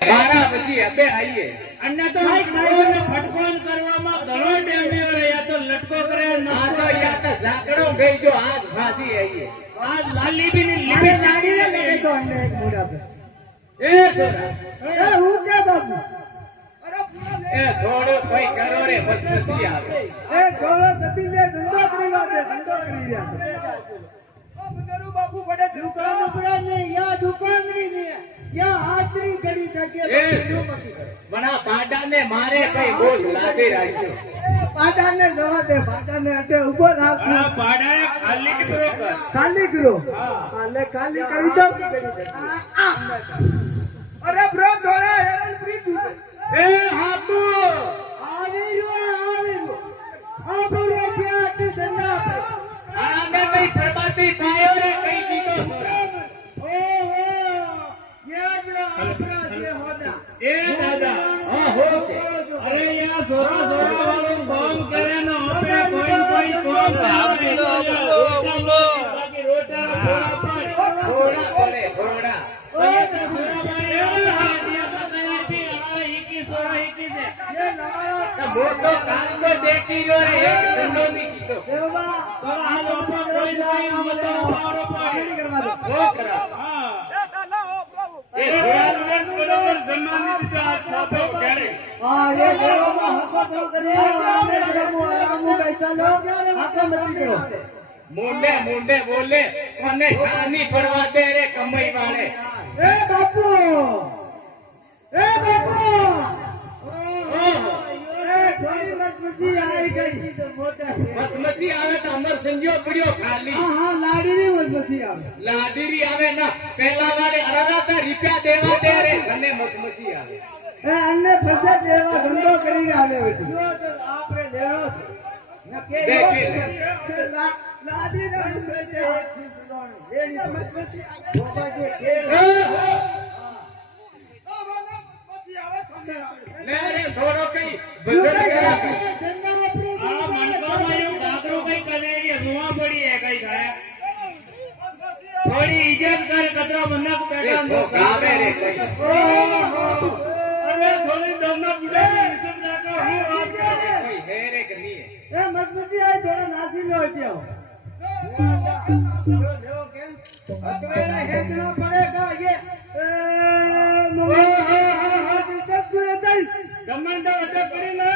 12 બજી હવે આવીએ અને તો ભાઈઓને ફટકોન કરવામાં ઘણો ટેમ્પિયો રહ્યા તો લટકો કરે આ તો યા તો ઝાકડો ગઈ જો આજ ફાસી આવીએ આ લાલી બી ની મારે લાડીને લગે તો અમને એક મોઢા પર એ છોરા એ હું કે બાપુ એ થોડો કોઈ કરો રે મસ્તી આવે એ ઘોડો ગતિને ધંધો કરી વાતે ધંધો કરી રહ્યા બાપુ બડે દુકાન ઉપર ને યા દુકાન ની યા હાજરી કરી શકે એ મના પાડાને મારે કઈ બોલ લાગે રાખ્યો પાટાને જવા દે પાટાને અટે ઉભો રાખ આ પાડાએ ખાલી કરો કર ખાલી કરો હાલે ખાલી કરી દો અરે બ્રો થોડા હેરાન ફ્રી તું એ હાપુ આવી રહ્યો આ બોલે કે આટે ધંધા આને કઈ ફરમાતી ખાયો રે કઈ દીધો છોરા ઓહો યાદ આપરા જે હોદા એ દાદા હા હો કે અરે યા સોરા સોરા વાળું કામ કરે ને આપે કોઈ કોમ સામે બાકી રોટા થોડા ઘોડા બોલે ઘોડા ઓ સોરા બારી આ તો કયા થી અડા ઈકી સોરા ઈકી છે ये नवारा તો મોટો કામ તો દેખી ગયો રે એક ધંધો ની કીધો દેવબા પણ આ લોકો કોઈ પાવડો પાડી કરવા દો ઓ કરા હા એ હા ये देवबा हको तो કરી આને ગ્રામો આમુ પૈસા લો હકો મતી કરો મુંડે મુંડે બોલે કોને ખાની પડવા દે રે કમાઈ વાળે એ બાપુ ઓહો એ થોડી મત મતી આવી ગઈ મસમસી આવે તો અમર સંજો પડ્યો ખાલી હા લાડીની મત મતી આવે લાડીરી આવે ના પહેલા વાળે અરડા રૂપિયા દેવા દે રે અને મસમસી આવે એ અન્ને પૈસા દેવા ધંધો કરીને આવે છે આપણે લેવો દેખી લે લાડીના મત મતી એની મત મતી લે રે થોડો કઈ બજર ગયા આ મનકામાં એવું ગાગરું કઈ કનેરી સુવા પડી હે કઈ ઘરે થોડી ઇજ્જત કર કતરા મનક બેઠા તો ગાવે રે કઈ અરે થોડી દમના બુડા ઇજ્જત રાખો હું વાત કરે કઈ હે રે કે નહીં એ મજબૂતી આ થોડા નાસી લો ત્યાં લેવો કેમ અત્યારે હેજના પડેગા યે ગમંડા અટક કરીને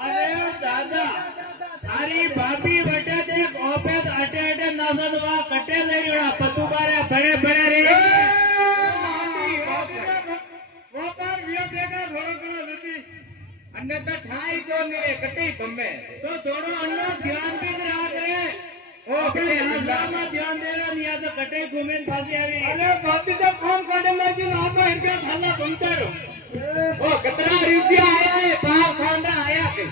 અરે દાદા તારી ભાભી વટે તે ઓપેત અટે અટે નસદવા કટે લઈ રહ્યો પતુ બારે ભડે ભડે રે વોપાર વિયો ભેગા થોડો ઘણો નથી અને તો ઠાઈ તો નીરે કટે ગમે તો થોડો અન્નો ધ્યાન બી રાખ રે ઓ કટે આસામાં ધ્યાન દેરા નિયા તો કટે ઘૂમેન ફાસી આવી અરે બાપી તો ફોન કાઢે માજી ના તો ઇનકે ખાલા ઘૂમતારો ઓ કતરા રૂપિયા આયા એ ભાવ ખાંડા આયા કે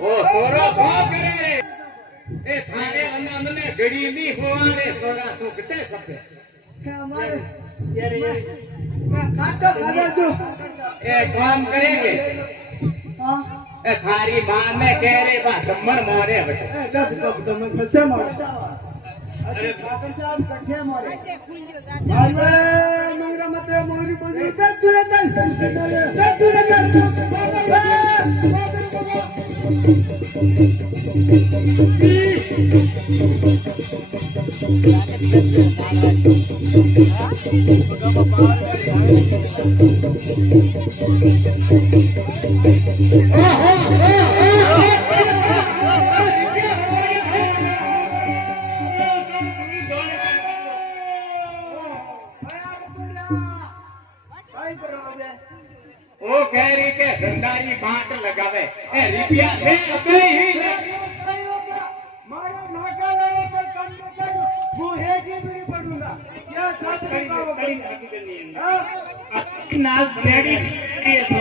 ઓ સોરો ભાવ કરે રે એ થારે વના મને ગરીબી હોવાને સોરા તું કટે સકે એ કામ કરે કે એ થારી માં ને કહે રે બા દમણ મોરે બટે મંગરા ઓ કેરી કે ધંધાની બાટ લગાવે એ રૂપિયા લે અબે હી મારો નાકા લાવે પર કામ ન કરું હું હેઠી બી પડુંગા યા સાથ કરીવો નાલ બેડી એ તો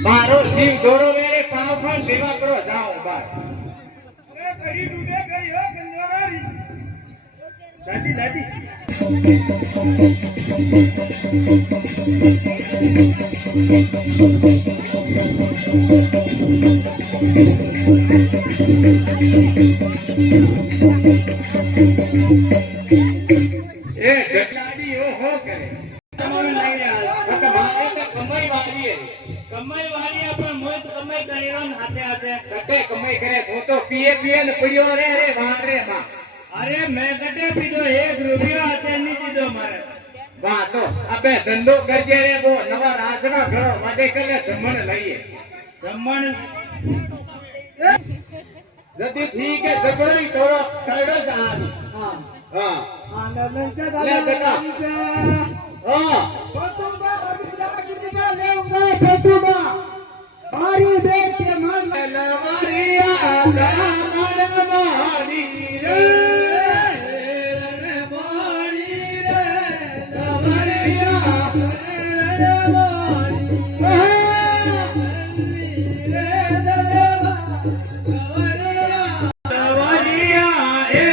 મારો જીવ દોરો વેરે પાવ ફળ દેવા કરો જાઓ બાર એ કરી ડૂબે ગઈ હો ગંદવારી દાદી દાદી એ ગટલાડી ઓ હો કરે તમારે લઈ રહ્યા આ તો મારે તો કમાઈ વાળી હે કમાઈ વાળી પણ મોય તો કમાઈ કરી રહ્યો ને હાથે હાથે કટે કમાઈ કરે હું તો પીએ પીએ ને પડ્યો રે રે વાહ રે માં અરે મેં કટે પીધો 1 રૂપિયો હાથે નહીં દીધો મારે વાહ તો અબે ધંધો કરજે રે બો નવા રાજના ઘરો માટે કરે જમણ લઈએ જમણ જદી ઠીક હે ઝઘડોઈ થોડો કરડો જ આની હા હા આને લંકા લે બેટા. હા મારી બેન કે માન લવારિયા દામણ મારી રે રણવાળી રે લવારિયા લવારિયા એ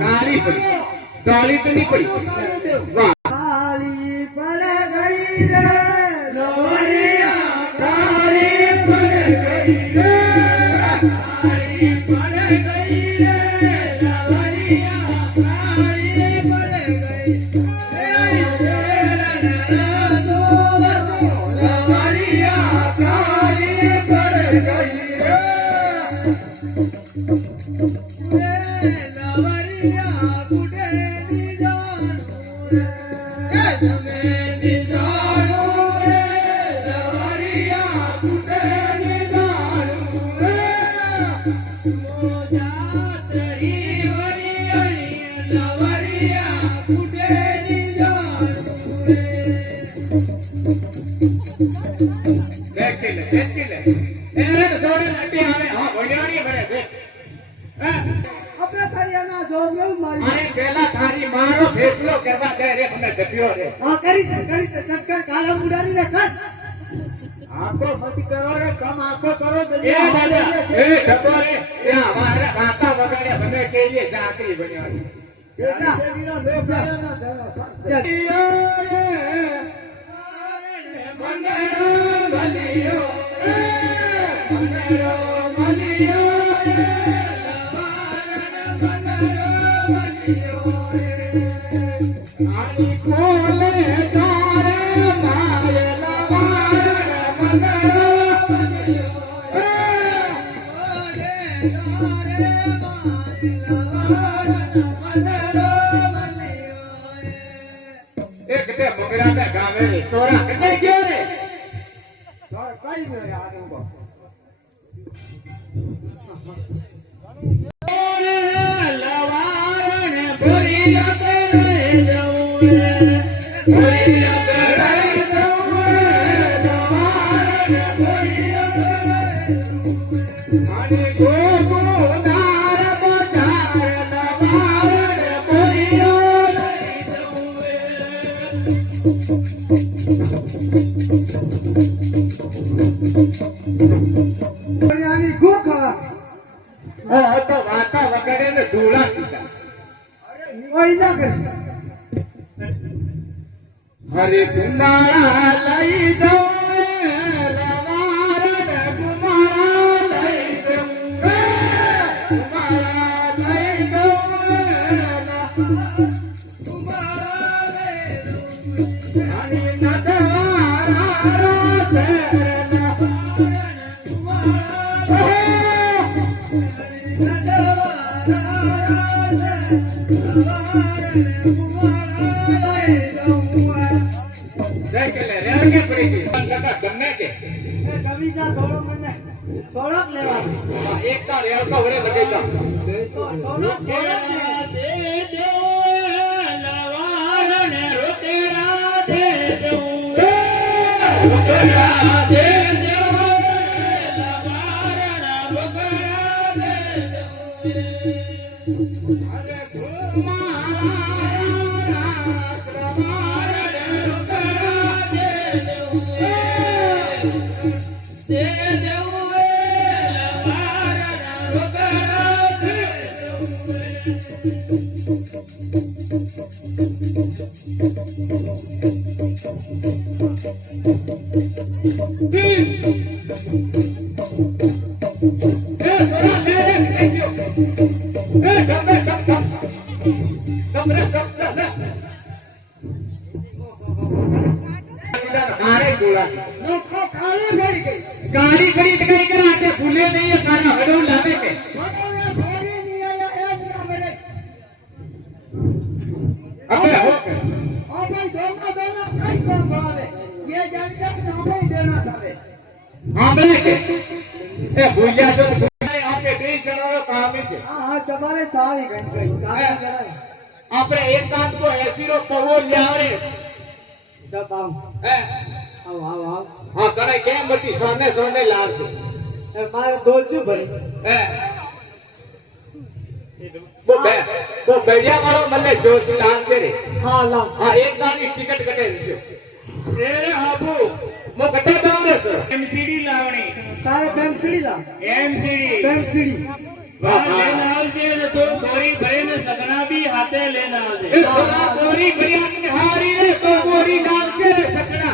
કાળી પડી કાળી તો નહીં પડી વાહ કાળી પડ ગઈ રે લવારિયા કાળી પડ ગઈ રે કાળી પડ ગઈ રે લવારિયા કાળી પડ ગઈ લવારિયા કાળી પડ ગઈ રે લવારિયા ગુડે ની જાણું રે તમે ની જાણું રે લવારિયા ગુડે ની જાણું રે મોજા તરી વરી અણી લવારિયા ગુડે ની જાણું રે દેખી લે એ સોડે નટી આવે હા ભણ્યાણી ભરે દે આપણે ખાલી એના જોગ એવું મારી અરે પેલા તારી મારો ફેસલો કરવા દે રે મને જપ્યો રે હા કરી છે ચટકર કાલા મુડારી ને કર આખો મત કરો રે કમ આખો કરો એ દાદા એ જતો રે એ અમારે માતા વગાડે મને કેઈએ ચાકરી બન્યો કોલે તારે મારે લવારે મંગળ એક તે મંગળા ને ગામે સોરા કટે ગયો રે કઈ ગયો યાર ઉભો લવારને ભરી જતે રહી જવું ભરી જતે રહી જવું લવારને ભરી જતે રહી જવું અને ગોગોદાર બજાર લવારને ભરી રહી જવું આની ગુખા તો વાતા વગેરે ને ધૂળા કીધા ઓય ના કરે હરે કુમારા લઈ દઉં લવાર ને કુમારા લઈ દઉં કુમારા લઈ દઉં કુમારા લઈ દઉં અને નદવારા રાસેરના દેખ લે રે કે પડી ગઈ લગા ગમે કે એ કવિતા થોડો મને થોડોક લેવા એક તા રેલ કા વડે લગે તા થોડોક દે દેવું લવારને રોટેડા દે દેવું રોટેડા દે દેવું લવારને રોટેડા દે દેવું અરે કુમારા લવારને રોટેડા દે દેવું દે દેવું લવારને રોટેડા દે દેવું गाड़ी खड़ी तो कहीं करा आते भूले नहीं है खाना हडो लावे के अबे हो के हाँ बोले के ए भूलिया तो आपके बीच जनारो काम है હા હા તમારે સાવી ગઈ સાવી કરાય આપણે એક કામ તો 80 નો પવો લ્યાવરે દબાવ હે આવ આવ આવ હા તને કેમ બધી સોને સોને લાવશે એ મારે દોજું ભરી હે वो बढ़िया वालों मल्ले जोश लान के रे હા લાવ हाँ एक गाड़ी टिकट कटे दीजिए रे हाबू मैं कटे दूंगा सर एमसीडी लावणी તારે પેન્સિલ લાવ एमसीडी પેન્સિલ वाह लेना आवजे तो बोरी भरे में सगना भी हाथे लेना आवजे ये सोना बोरी बढ़िया के हारी रे तो बोरी डाल के रे सकना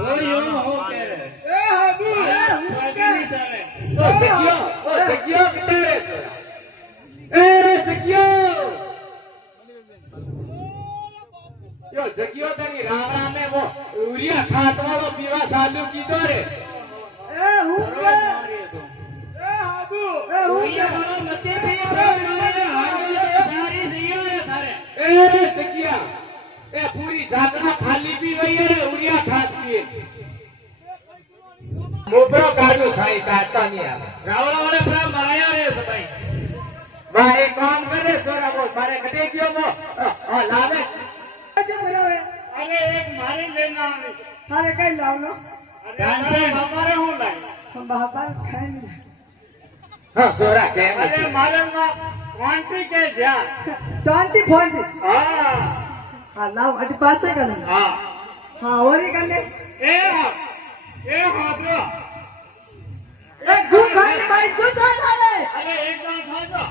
ओ यो हो के रे ए हाबू ओ जगियो कटे रे ए जगियो यो जगियो तारी राम राम ने वो यूरिया खात वालो पीवा सालू की तो रे એ હું કે ए हाबू એ હું ये કે वाला मते भी तो मारे हारवा तो सारी सियो रे थारे ए जगिया ए पूरी जातना खाली पी गई है रे यूरिया खात पिए मोबरो काढू खाई काटता नहीं आ रावला वाले पूरा मराया रे सबाई वाह एक काम कर रे सोरा वो मारे कटे क्यों वो लावे अरे एक मारे लेना आवनी તારે કઈ લાવનો अरे हमारे हूं लाई બાબા ખાઈ हाँ सोरा केम अरे मारे ना क्वांटी के जा 20 40 हां હા લાવ અડી પાસે કરે हां હા ઓરી કને ए हाबू એ ગુમ ખાઈ ભાઈ શું થાલે अरे एक बात खाजा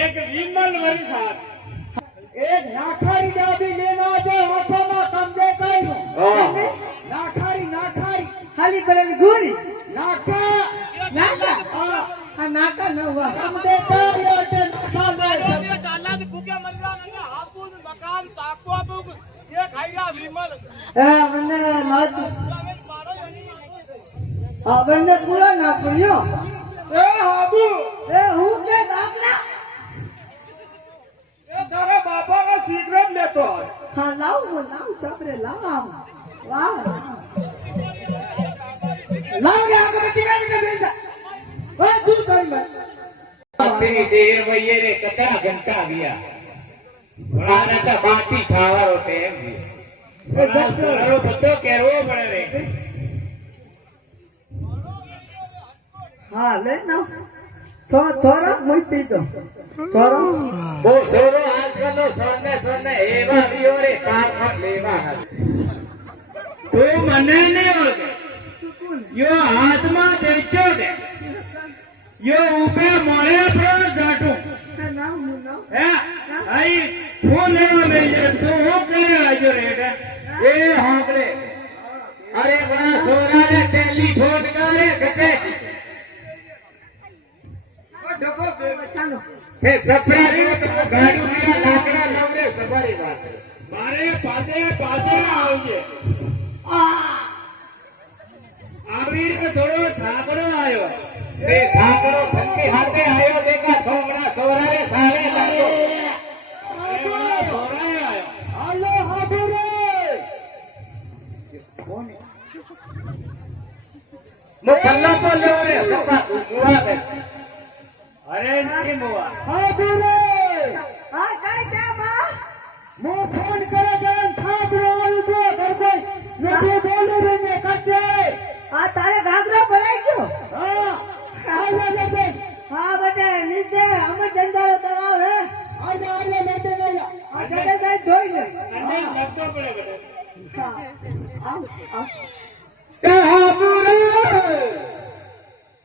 एक विमल वरी साहब એક નાખારી ડાબી લેના છે ઓઠોમાં કમ દે કઈનો हाँ નાખારી નાખારી ખાલી પેલી ગુરી નાખા નાખા हां આ નાખા ન હુआ કમ દે કઈનો છે નાખા લે અલગ ભૂખ્યા મરવા નંગા હાપુન મકાન તાકો એ ખાઈયા વિમલ એ મને નાચ આપણને પૂરો ના પૂર્યો એ હાબુ એ હું કે દાખલા એ તારા બાપાનો સિગરેટ લેતો હોય. હા લાવ ચપરે લાવ આમ વાહ લાવ કે આગળ ચીકાડી ને બેસા ઓય તું કરી મે તેની દેર વયે રે કતરા ઘંટા આવ્યા વણાના તા બાટી ખાવારો ટેમ વણારો બધો કેરવો પડે રે હા લે ના થોડા મુઈ પીતો થોડા બહુ સોરો આજકાલનો સોને એવા વિયો રે કામ લેવા હાલ તું મને નહીં ઓળખે યો હાથમાં દેજો દે યો ઉભે મોરે પર જાટું ના ના હે આઈ ફોન લેવા મેલે તું હું કરે આજો રે એ હોકલે અરે બડા સોરાને ટેલિફોન કરે ગતે ચાલો હે સફરા રે તો ગાડી મેરા લાકડા લવરે સવારી વાત મારે પાસે આવજે આવી રે થોડો ઠાકરો આયો એ ઠાકરો સંતી હાથે આયો દેખા છોકરા સોરારે સારે લાગ્યો સોરાય આયો હાલો હાબુ રે મો કલ્લા તો લેવ રે સપા મુવા દે અરે નહીં મુવા હાબુ રે આ કઈ છે બા મો ફોન કરે છે ઠાકરો આવ્યો તો ઘર કોઈ નથી બોલી રે ને કચ્ચે આ તારે ઘાઘરો ભરાઈ ગયો હા હાલો લે હા બેટા નીચે અમર જંજારો તળાવ હે આલે લેતે લેલા આ જડે જાય ધોઈ લે અને લગતો પડે બધે હા આવ એ હાબુ રે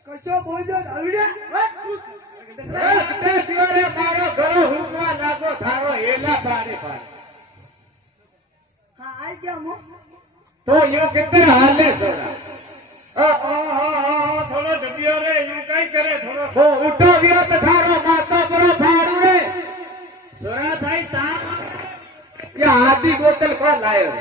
કચો બોજો આવડ્યા તે દિવરે મારો ઘરો હુકવા લાગો થારો એલા પાડે પાડે હા આઈ ગયા મો તો યો કિતર હાલે સોરા થોડો ડબ્યો રે યો કઈ કરે થોડો હો ઉઠો ગયો તો થારો માતો પરો ફાડું રે સોરા ભાઈ તા યા આધી બોતલ કો લાયો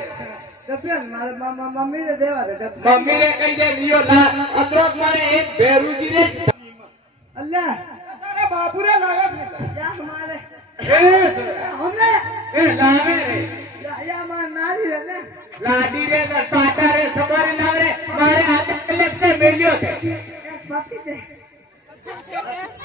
દફિયાન મારા મમ્મી ને દેવા દે દફિયાન મમ્મી ને કહી દે લિયો લા અસરોક મારે એક ભેરુજી રે અલ્લાહ તારા બાપુરે લાગે છે. યા મારે એ સોરા હમને એ લાવે રે યા માર નારી રે ને લાડી રે ને પાટા રે સવારે લાવે રે મારે હાથે કલેક્ટર મેલ્યો છે બાકી દે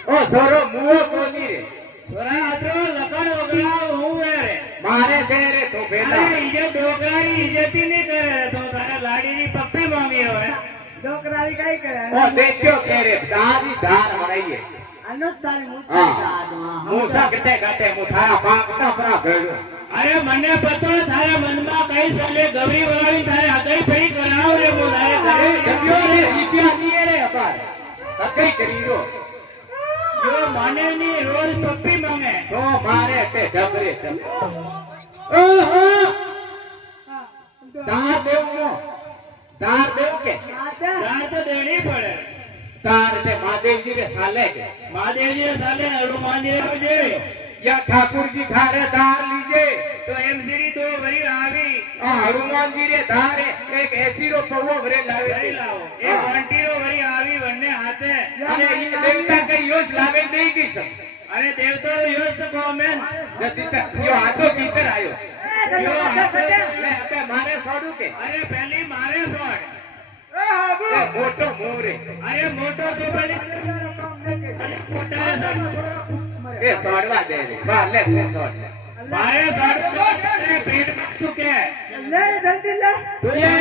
ઓ સોરો મુઓ કોની રે સોરા આદરો લખણ વગરાવ હું રે મારે દે રે તો ભેલા અરે ઈજે ડોકરાની ઇજ્જતી નહીં કરે તો તારે લાડીની પપ્પી માંગી હોય ડોકરારી કઈ કરે ઓ દેખ્યો કે રે દાદી ધાર વરાઈએ આનો તારી મુઠ્ઠી હા દાદવા મૂસા કટે કટે મુ થારા પાકતા પરા ભેળ્યો અરે મને પતો તારા મનમાં કઈ સલે ગવરી વરાવી તારે હકઈ ફરી કરાવ રે મુ તારે ઘરે જબ્યો રે રીપિયા નીએ રે અબાર હકઈ કરી રો જો માને ની રોજ પપ્પી માંગે તો મારે તે જબરે છે ઓહો તાર દેવ કે તાર તો દેણી પડે તાર તે મહાદેવજી રે સાલે કે મહાદેવજી રે સાલે ને હનુમાન જી રે આવજે યા ઠાकुरજી ધારે ધાર લીજે તો એમ સીરી તો વરી આવી આ હનુમાનજી રે ધારે એક એસી રો પવો ભરે લાવે લાવો એક વાંટી રો વરી આવી વન્ને હાથે અને ઈ દેવતા કઈ યોજ લાવે નહીં કી સમ અરે દેવતા રો યોજ તો કોમેન જતી તક યો હાથો કીતર આયો યો હાથો લે આપે મારે છોડું કે અરે પહેલી મારે છોડ એ હાબુ મોટો મોરે અરે મોટો તો પેલી મોટા એ છોડવા દે રે બા લે લે છોડ લે મારે છોડ એ પેટ તું કે લે જલ્દી લે તું એ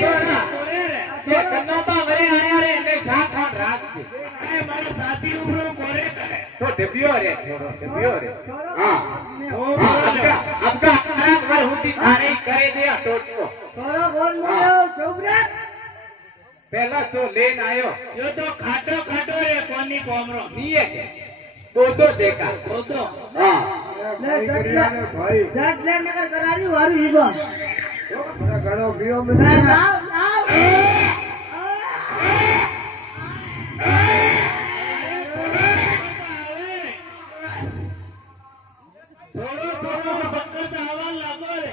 છોડા એ કન્નોબા વરે આયા રે એટલે શાક ખાન રાખજે એ મારો સાથી ઉભરો કોરે કરે તો ડબ્યો રે થોડો ડબ્યો રે હા આપકા ખરાબ ઘર હોતી થારે કરે દે ટોટકો થોડો બોલ મોયો ચોબરા પહેલા સો લેન આયો યો તો ખાટો રે કોની કોમરો નીએ કે બોતો દેખા બોતો હા લે જટ લે નગર કરારી વારું ઈબા ઘણો પીઓ લાવ લાવ થોડો બક્કર આવા લાગો રે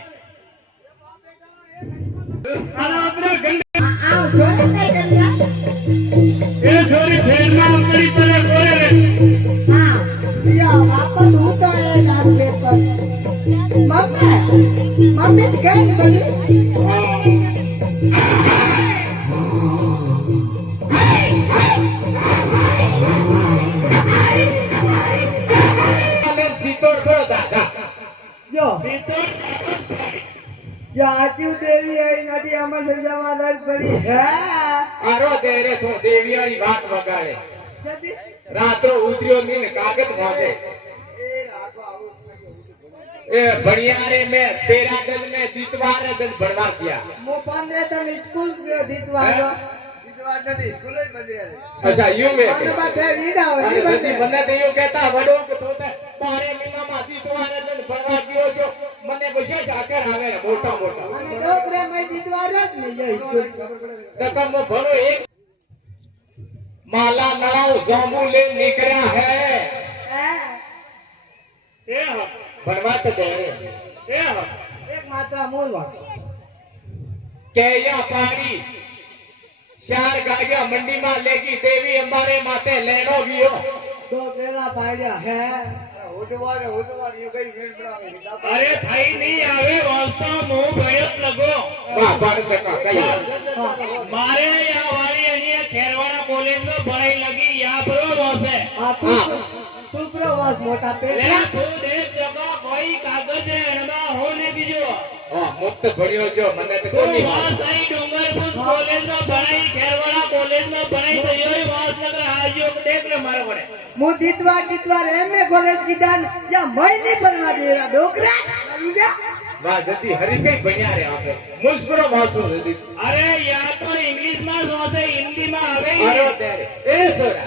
અરે આપણે ગંડે આવ જોઈ કઈ કર્યા જમાદાર પડી હે આરો તેરે તો દેવિયાની વાત વગાડે જતી રાત્રો ઉતર્યો ની ને કાગત મોજે ए बढ़िया रे मैं 13 दिन में दितवार दिन बढ़वा किया મો 15 તન સ્કૂલ ગયો દીતવારો अच्छा यूं में મને બાટે રીડા अरे હોય बच्ची मने तो यूं कहता वडो के तो 12 महीना में दितवार दिन बढ़वा कियो जो मने विशेष आकर आवे मोटा मोटा અને ડોકરે મે દીતવારો જ નહીં જાય સ્કૂલ तब वो भलो एक माला नलाओ जामू ले निकला है હે ए बनवा तो दे ए એક માત્ર મૂળવા के या पारी चार गाड़ियां मंडी में लेगी देवी हमारे माथे लेनो गियो તો પેલા પાડ્યા હે अरे भाई नहीं आवे वास्ता मुंह भयत लगो वाह बार तका कही मारे या वाली अहिया खेरवाड़ा कॉलेज में पढ़ाई लगी या बरो वासे આ સુપ્રવાસ મોટા ले પેલા तू देख जगह कोई कागज है अणमा होने दीजो हां मुक्त भड़ियो जो मने तो कोई वहां सही डूंगरपुर कॉलेज में पढ़ाई खेरवाड़ा कॉलेज में पढ़ाई तो योई वासनगर आजियो को देख ले मारो बने હું દીતવાર એમ એ કોલેજ કીધા યા મહિને ભણવા દેરા ડોકરા રૂડા वाह जति हरि कई बनिया रे आपे मुस्कुरो वासो जति अरे या तो इंग्लिश में सोचे हिंदी में आवे अरे तेरे ए सोरा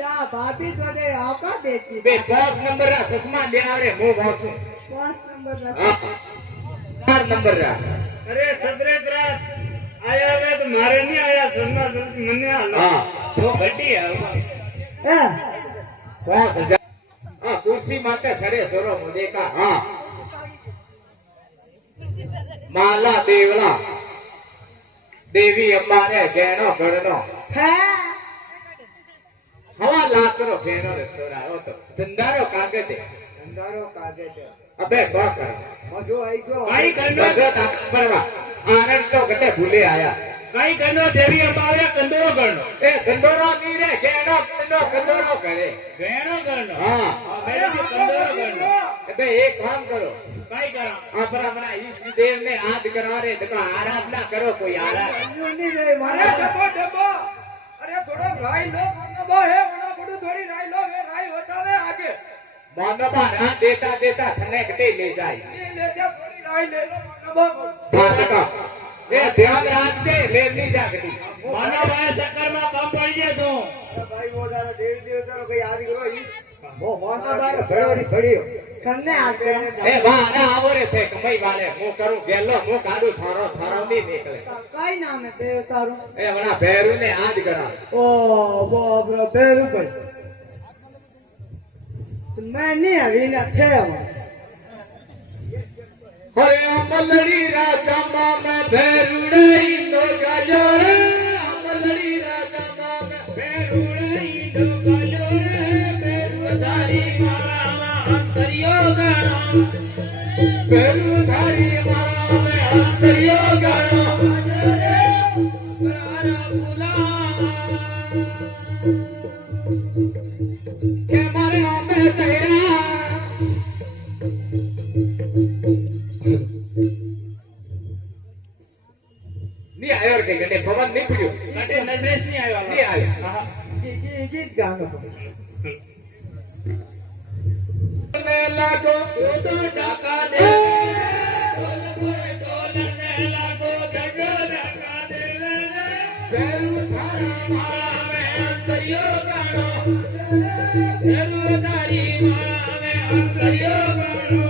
યા ભાભી જોડે આવકા દેતી बे 5 नंबर रा चश्मा ले आवरे मो वासो 5 નંબર ના 4 नंबर रा अरे सदरे रात आया वे तो मारे नहीं आया सुनना मने हां तो घटी है હે 5000 हां कुर्सी माते सरे सोरो मुझे का हां माला देवला देवी अम्मा ने गहनो गणनो હે हवा लाकरो फेनो रे सोरा ओ तो धंधारो कागज है अबे को कर काई करनो जत परवा आनंद तो गटे भूले आया काई करनो देवी अम्मा रे कंदोरो करनो ए कंदोरो नी रे गहनो कंदोरो करे गहनो करनो हां मेरे से कंदोरो करनो अबे एक काम करो काई करा अपना अपना इष्ट देव ने आज करो रे देखो आराधना करो कोई आराधना નહીં રે મારે डब्बो अरे थोड़ा राई लो डब्बो है बड़ा बड़ू थोड़ी राई लो वे राई बतावे आगे मानवा ना देता देता थने कटे ले जाए ये ले जा थोड़ी राई ले लो डब्बो का ए ध्यान राख के ले नहीं जाती मानव भाई चक्कर में कम पड़ जाए तो भाई वो दादा देव देवता को याद करो ई वो मानवदार बड़ी बड़ी કને આતે ए वाह ना आवरे थे कमई वाले मु करूं गेलो मु काडू थारो नहीं निकले કઈ નામ હે દેવતારું ए बड़ा भैरू ने आज करा ઓ બાબરા બેરુ ભાઈ मैं नहीं अभी ना थे अरे अमलड़ी राजा में भैरूड़े तो गजोरे अमलड़ी राजा में भैरूड़े तो गजोरे भैरूधारी माला में अंतरियो गणो भैरूधारी माला में अंतरियो गणो प्राण बुला के मारे में तेरा नहीं आया और कहीं गने पवन नहीं पियो गने नजरेश नहीं आया नहीं आया गीत गानो ने लागो तो ढाका दे टोलने लागो गगो ढाका दे बेरु थारा माला में अंतरियो गानो बेरु थारी माला में अंतरियो गानो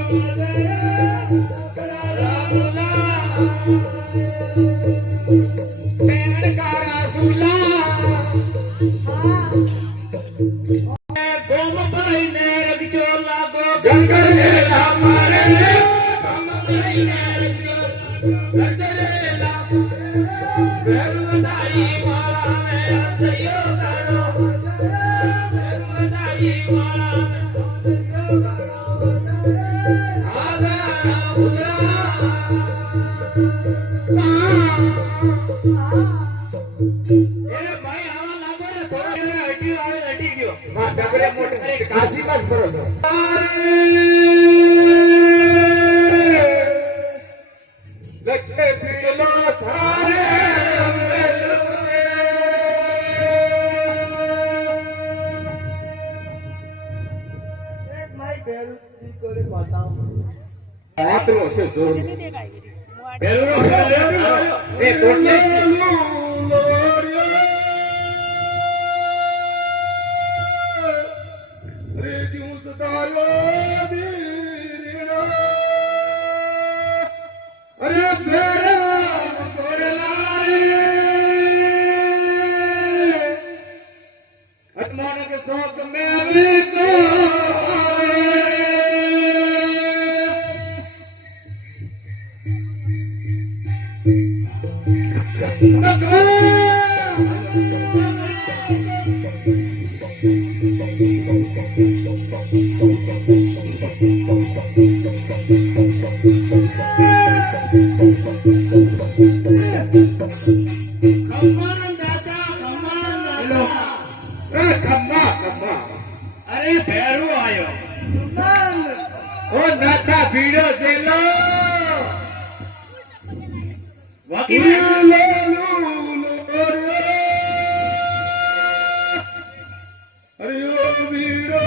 रामुला पेड़ का रासुला गोम भाई ने रखो लागो गंगर ने मारे गोम भाई ने रखो गंगर ने बेरुदारी माला में अंतरियो गानो बेरुदारी माला में अंतरियो गानो आगा उतरा काशी मत करो लखे पिलो थारे આતરો છે જોર પેલું એ તોડલે અરે અટમાને કે શોક મેં ભી તો અરે ભેરું આયો ઓ નાતા ભીડો જેલો વાકી અરે ઓ ભીડો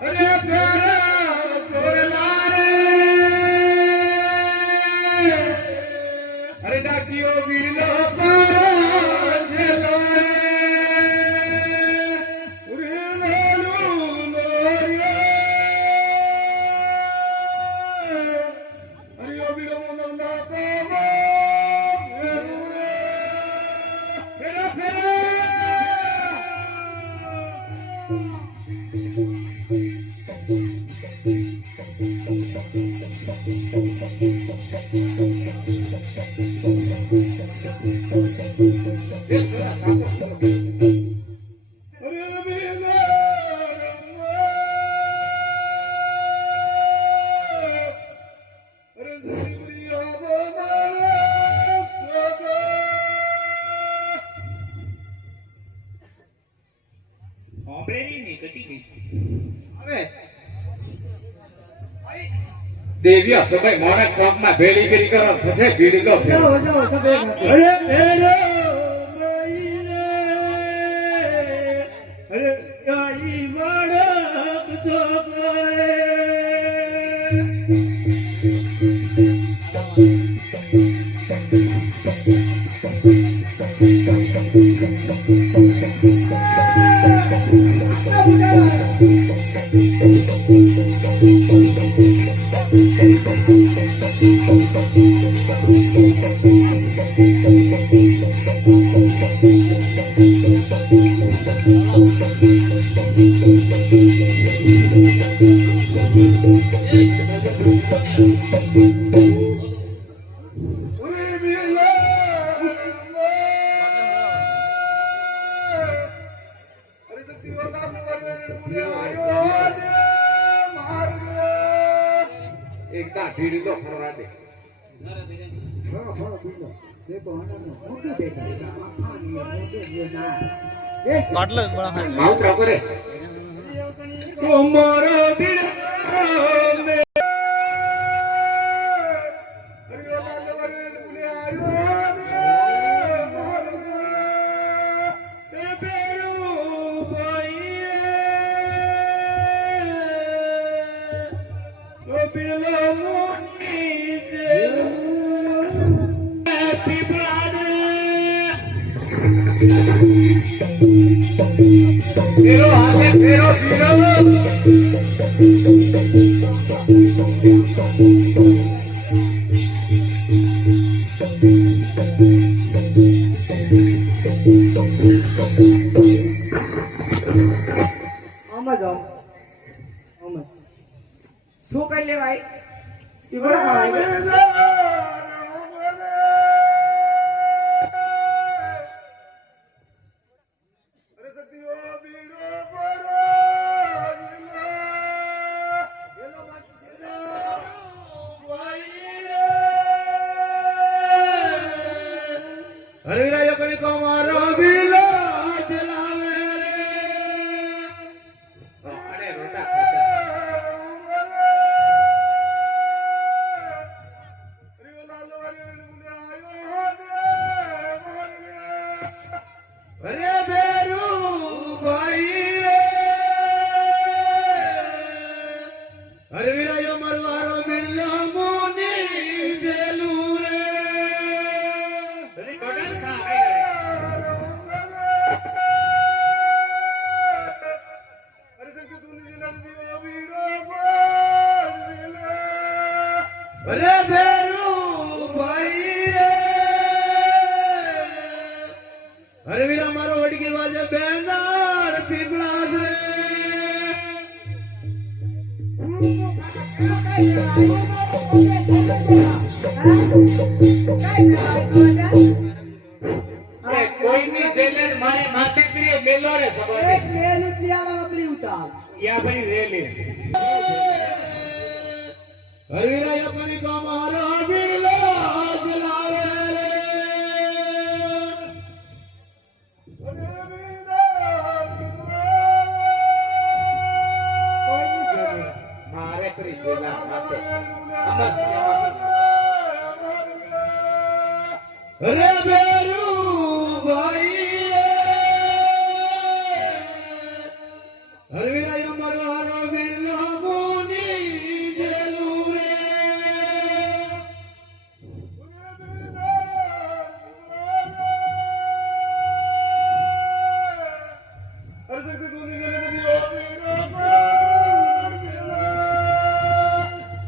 અરે પ્યારા છોડલા રે અરે ડાકીઓ ભીડો દેવીઓ સભાઈ મોરક શોખ માં ભેળી કરી કરો પછી ભીડ ગો જાઓ જાઓ સબે અરે ભેરો અરે આઈ મોરક શોખ એકતા ભીડ તો ફરવા દે માઉત્ર કરે તમારો ભીડ Pero hace, pero આમાં જાઓ આમાં શું કરી લેવાય ઈવડો ખાવાય હરિરાયો કને કોમારો ભીલો ચલાવે રે અરે રોટા ખાતા એ કોઈની જેલે મારે માથે કરીએ મેલો રે સભાને યા ભરી રેલી હરવીરાય પની કો મારા બિરલા જલાવે રે મારે કરી જેલા સાથે રે બેરુ ભાઈ હરવીરાય મારો હારો બિરલા મુની જેલું રે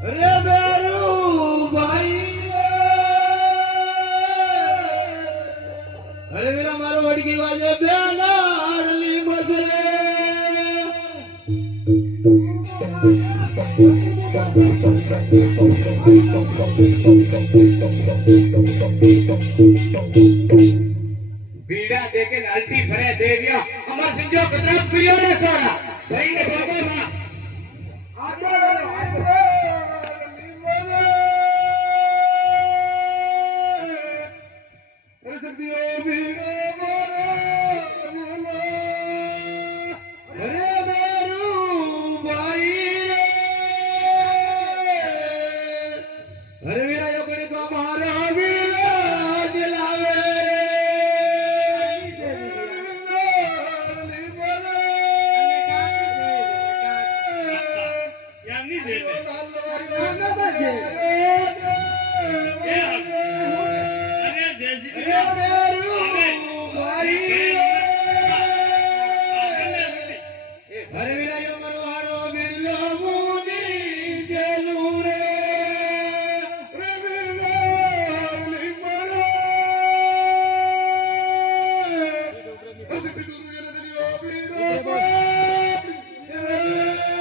રે બેરુ ભાઈ હરવીરા મારો વડકી વાજે બેનાડલી મજરે बीड़ा देके लालती भरे देविया अमर सिंह कतरा पियो ने सोना भाई ने बाबा मां अरे शक्ति ओ बीड़ा अरे मेरू भाई अरे वीरा यो करे को मारा बिरला दिलावे अरे वीरा यो मरवाड़ो बिरला मुनी जेलू रे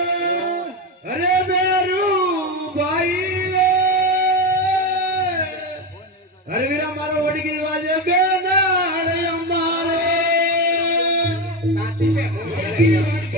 अरे मेरू भाई रे अरे वीरा मारो वडकी वाजे बेनाड अम्मारे साथी पे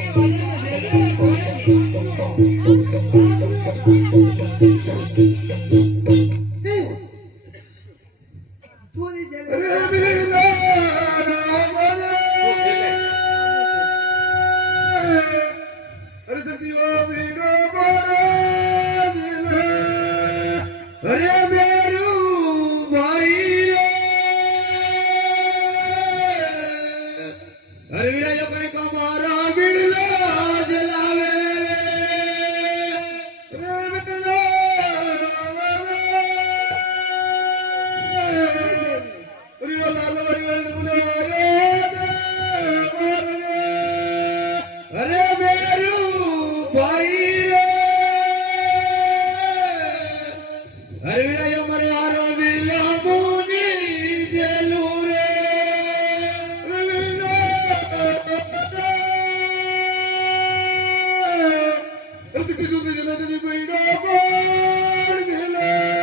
अरे मेरू भाई रे अरे वीरा यो कने को मारा बिरला जलावे रे बिरला अरे लाल वाली अरे मेरू भाई रे अरे वीरा यो मरे हारो बिरला मुनी जेलू रे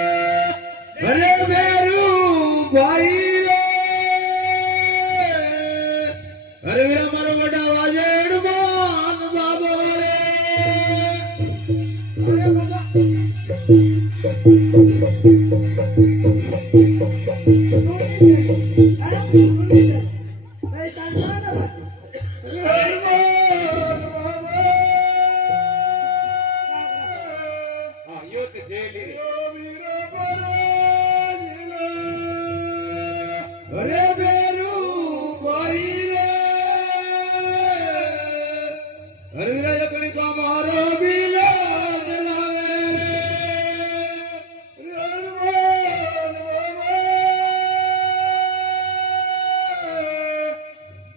अरे मेरू भाई रे अरे वीरा मारो बड़ा वाजेड़ मान बाबो रे अरे बेरू भाई रे अरे वीरा यो कने को मारो बिरला जलावे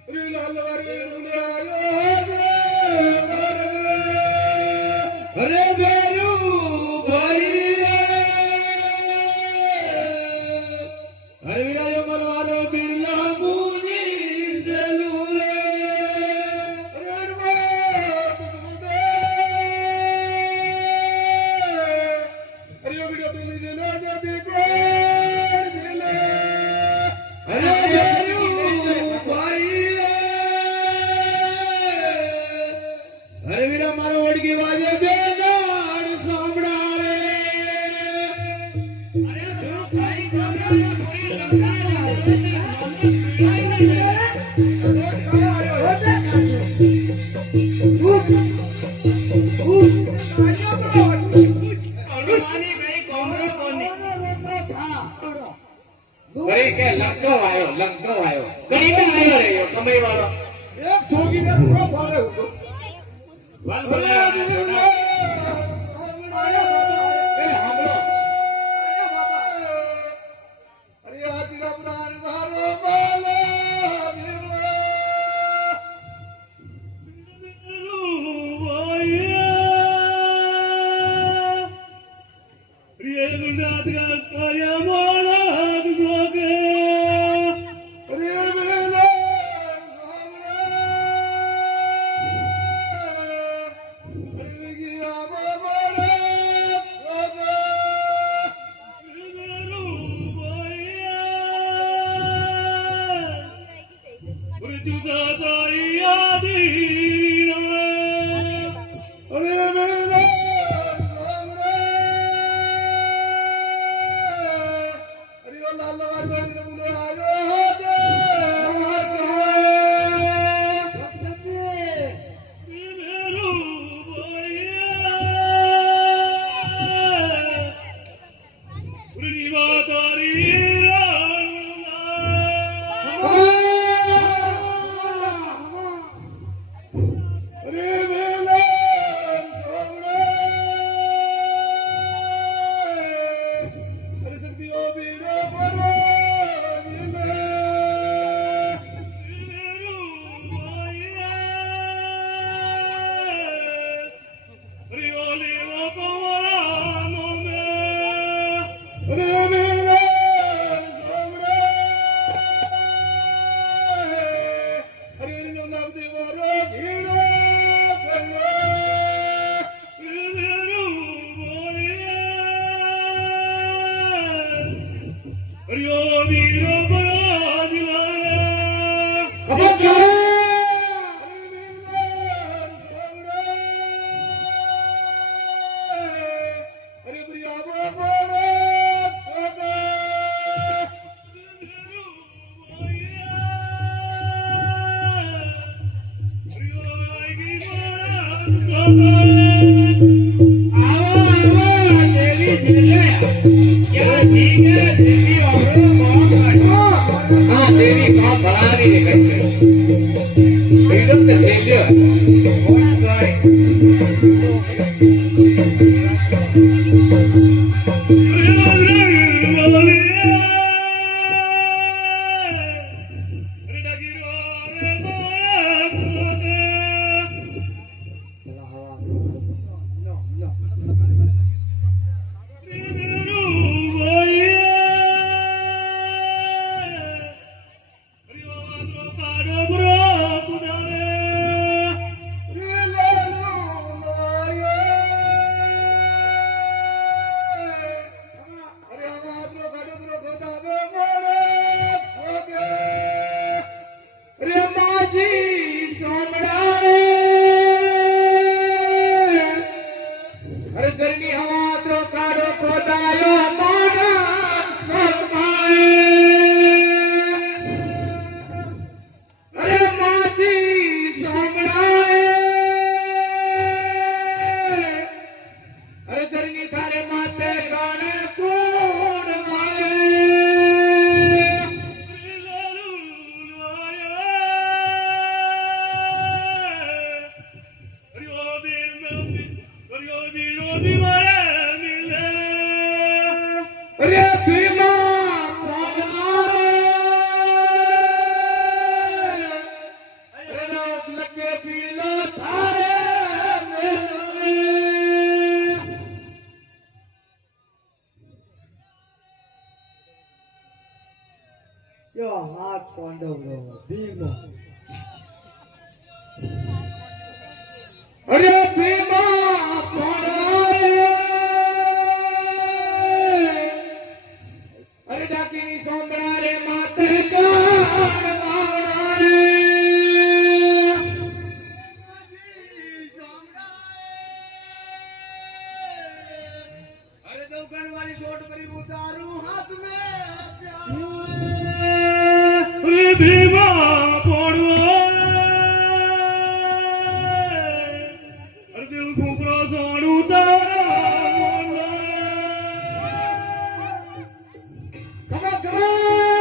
रे लाल वाली अरे बेरू भाई रे अरे वीरा यो मरवारो बिरला मुनी जेलू रे अरे यो वीडियो तुम વળી કે લંગો આવ્યો કરીને આવ્યો રહ્યો કમાઈ વાળો એક જોગીને પૂરો ફાળે હતો વાલ બોલાવ્યો ને જોડા. એ હાંભળો. અરે આજના પ્રાણ ધારો બોલે હાથ પાંડવ ભીમો અરે ભીમા પડવાય અરે ડાકીની સોમરા રે માતે કાણ વાવણા રે અરે દુકાન વાળી છોટ કરી ઉતારું હાથ મે અરે ભીમા પડવાય અરે દિલ ઘૂંપરો સોડું તારા ખબર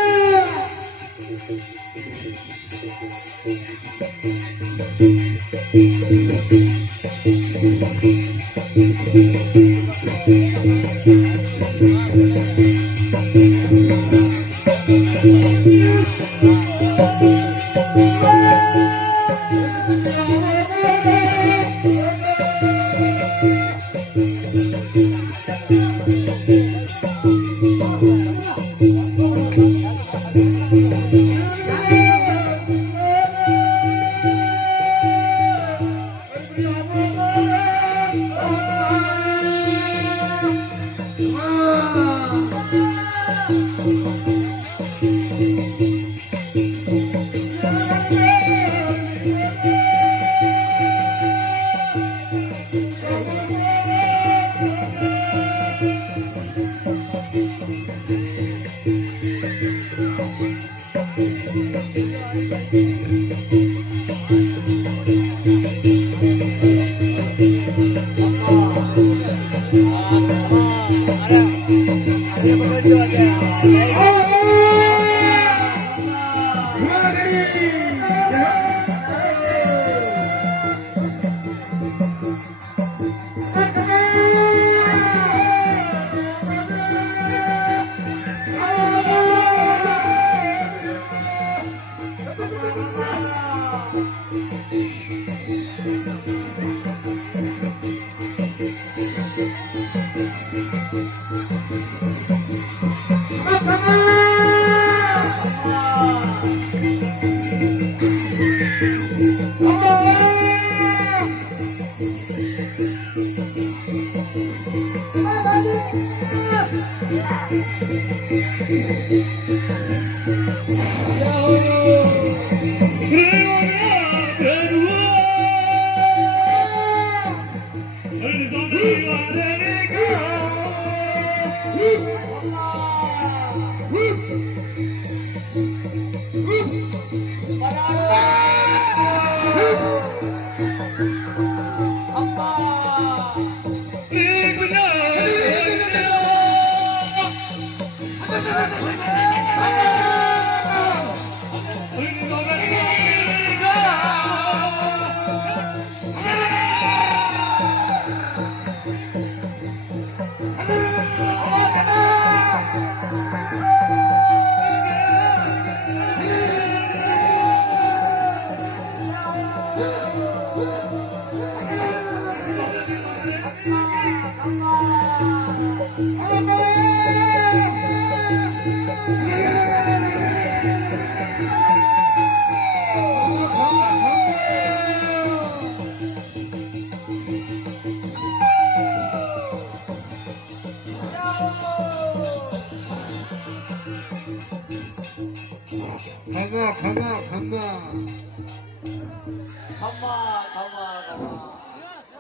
ખમા ખમા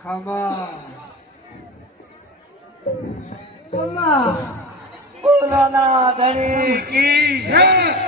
ખમા ખમા બોલો ના ધણી કી જય.